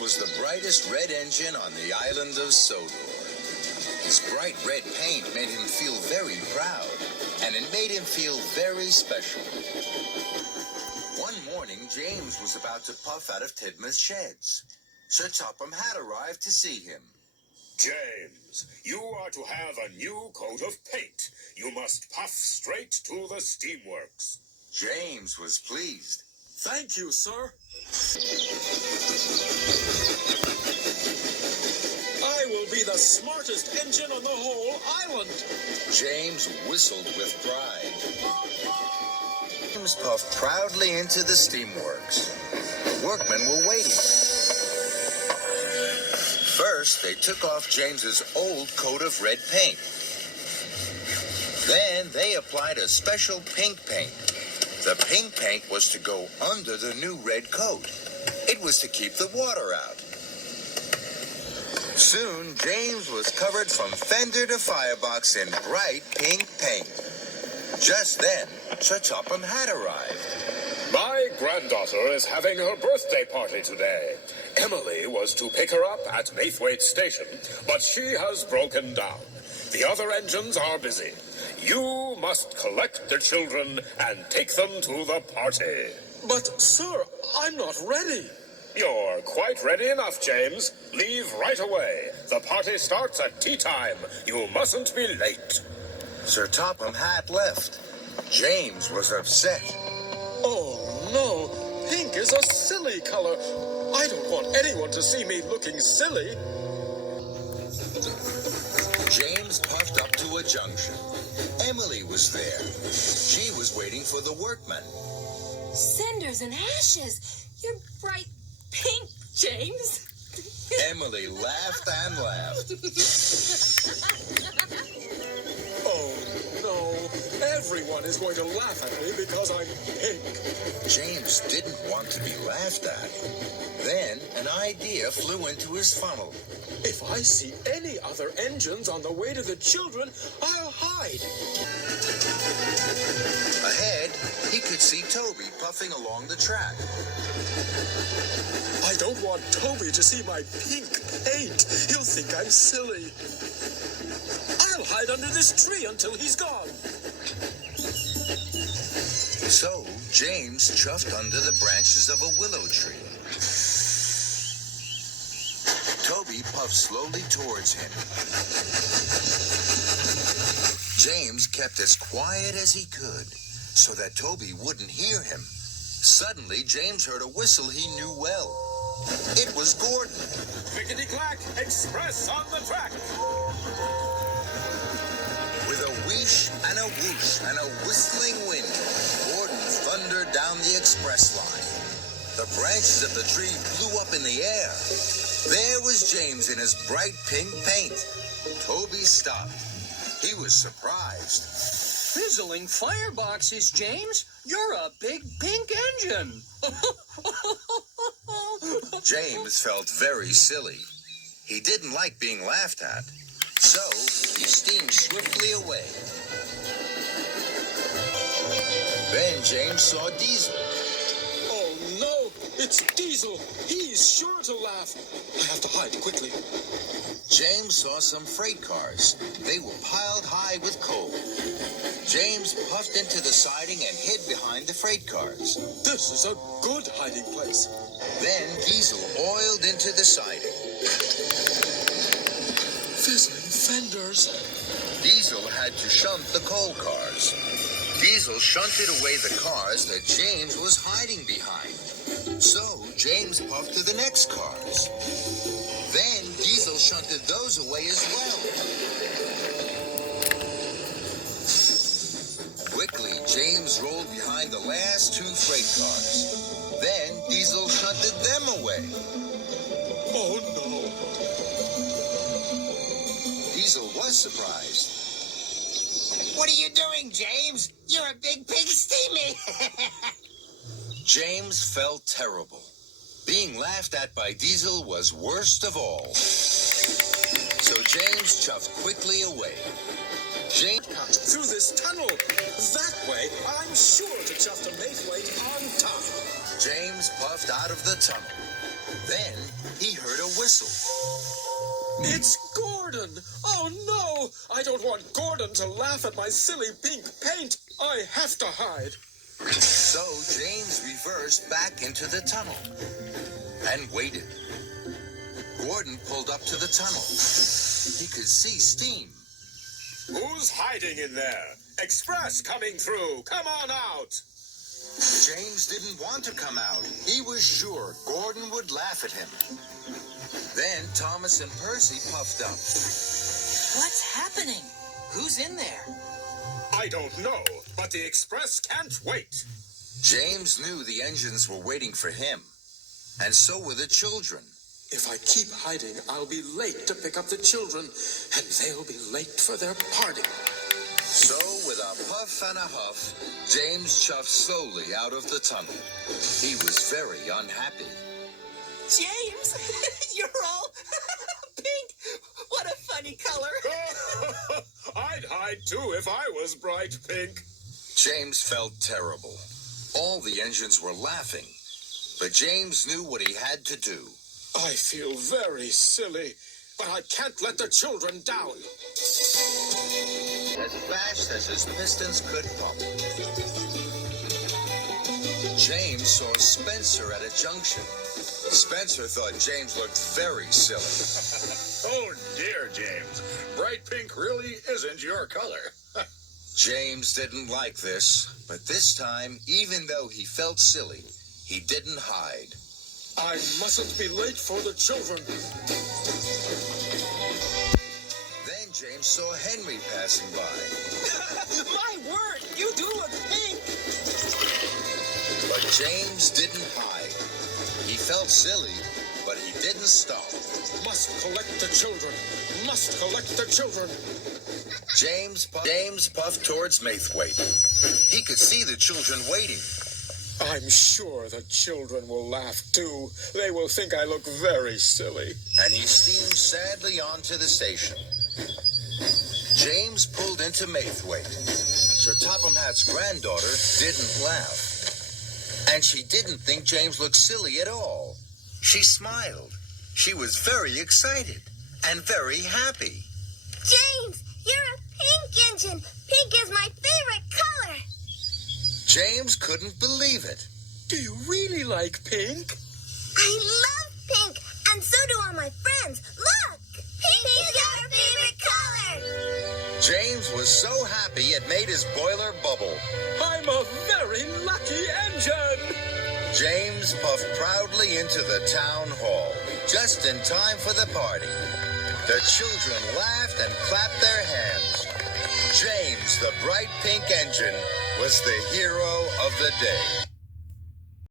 was the brightest red engine on the island of Sodor. His bright red paint made him feel very proud, and it made him feel very special. One morning, James was about to puff out of Tidmouth's sheds. Sir Topham had arrived to see him. James, you are to have a new coat of paint. You must puff straight to the steamworks. James was pleased. Thank you, sir. I will be the smartest engine on the whole island. James whistled with pride. James puffed proudly into the steamworks. The workmen were waiting. First, they took off James's old coat of red paint. Then they applied a special pink paint. The pink paint was to go under the new red coat. It was to keep the water out. Soon, James was covered from fender to firebox in bright pink paint. Just then, Sir Topham had arrived. My granddaughter is having her birthday party today. Emily was to pick her up at Maithwaite Station, but she has broken down. The other engines are busy. You must collect the children and take them to the party. But, sir, I'm not ready. You're quite ready enough, James. Leave right away. The party starts at tea time. You mustn't be late. Sir Topham had left. James was upset. Oh, no. Pink is a silly color. I don't want anyone to see me looking silly. James puffed up to a junction. Emily was there. She was waiting for the workmen. Cinders and ashes. You're bright pink, James. Emily laughed and laughed. Oh, no. Everyone is going to laugh at me because I'm pink. James didn't want to be laughed at. Then an idea flew into his funnel. If I see any other engines on the way to the children, I'll hide. Ahead, he could see Toby puffing along the track. I don't want Toby to see my pink paint. He'll think I'm silly. I'll hide under this tree until he's gone. So, James chuffed under the branches of a willow tree. Toby puffed slowly towards him. James kept as quiet as he could, so that Toby wouldn't hear him. Suddenly, James heard a whistle he knew well. It was Gordon. Clickety-clack, express on the track. With a wheesh and a whoosh and a whistling wind, Gordon thundered down the express line. The branches of the tree flew up in the air. There was James in his bright pink paint. Toby stopped. He was surprised. Fizzling fireboxes, James. You're a big pink engine. James felt very silly. He didn't like being laughed at. So, he steamed swiftly away. Then James saw Diesel. Oh, no. It's Diesel. He's sure to laugh. I have to hide quickly. James saw some freight cars. They were piled high with coal. James puffed into the siding and hid behind the freight cars. This is a good hiding place. Then Diesel oiled into the siding. Fizzling fenders. Diesel had to shunt the coal cars. Diesel shunted away the cars that James was hiding behind. So James puffed to the next cars. Then Diesel shunted those away as well. Quickly, James rolled behind the last two freight cars. Then Diesel shunted them away. Oh, no. Diesel was surprised. What are you doing, James? You're a big pig steamy. James felt terrible. Being laughed at by Diesel was worst of all. So James chuffed quickly away. James Cut through this tunnel. That way, I'm sure to chuff to Maithwaite on top. James puffed out of the tunnel. Then he heard a whistle. It's Gordon! Oh no! I don't want Gordon to laugh at my silly pink paint. I have to hide. So James reversed back into the tunnel and waited. Gordon pulled up to the tunnel. He could see steam. Who's hiding in there? Express coming through. Come on out. James didn't want to come out. He was sure Gordon would laugh at him. Then Thomas and Percy puffed up. What's happening? Who's in there? I don't know, but the Express can't wait. James knew the engines were waiting for him, and so were the children. If I keep hiding, I'll be late to pick up the children, and they'll be late for their party. So, with a puff and a huff, James chuffed slowly out of the tunnel. He was very unhappy. James, you're all pink. What a funny color. I'd hide too if I was bright pink. James felt terrible. All the engines were laughing, but James knew what he had to do. I feel very silly, but I can't let the children down. As fast as his pistons could pump. James saw Spencer at a junction. Spencer thought James looked very silly. Oh dear, James. Bright pink really isn't your color. James didn't like this, but this time, even though he felt silly, he didn't hide. I mustn't be late for the children. Then James saw Henry passing by. My word, you do look pink. But James didn't hide. He felt silly, but he didn't stop. Must collect the children. Must collect the children. James puffed towards Maithwaite. He could see the children waiting. I'm sure the children will laugh too. They will think I look very silly. And he steamed sadly on to the station. James pulled into Maithwaite. Sir Topham Hatt's granddaughter didn't laugh. And she didn't think James looked silly at all. She smiled. She was very excited and very happy. James, you're a pink engine. Pink is my favorite color. James couldn't believe it. Do you really like pink? I love pink, and so do all my friends. Look, pink is our favorite color. James was so happy it made his boiler bubble. I'm a very lucky engine. James puffed proudly into the town hall, just in time for the party. The children laughed and clapped their hands. James, the bright pink engine, was the hero of the day.